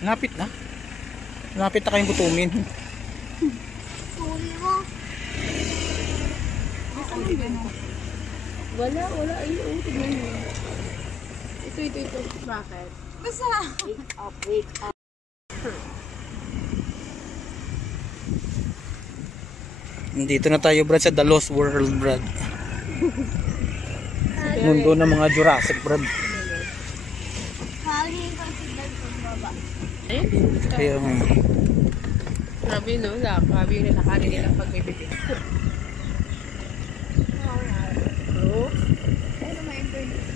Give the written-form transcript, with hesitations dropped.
Lapit na. Lapit na kayong gutumin. Huli mo. Wala. Ay, tignan mo. Ito. Bakit? Basta. Wait up. Dito na tayo, Brad, sa The Lost World, Brad. Mundo ng mga Jurassic, Brad. Hali ko sila sa baba. Ayun. Kaya, Grabe no, grabe yung natakanin nilang pagbibigay. Bro? Ano may internet?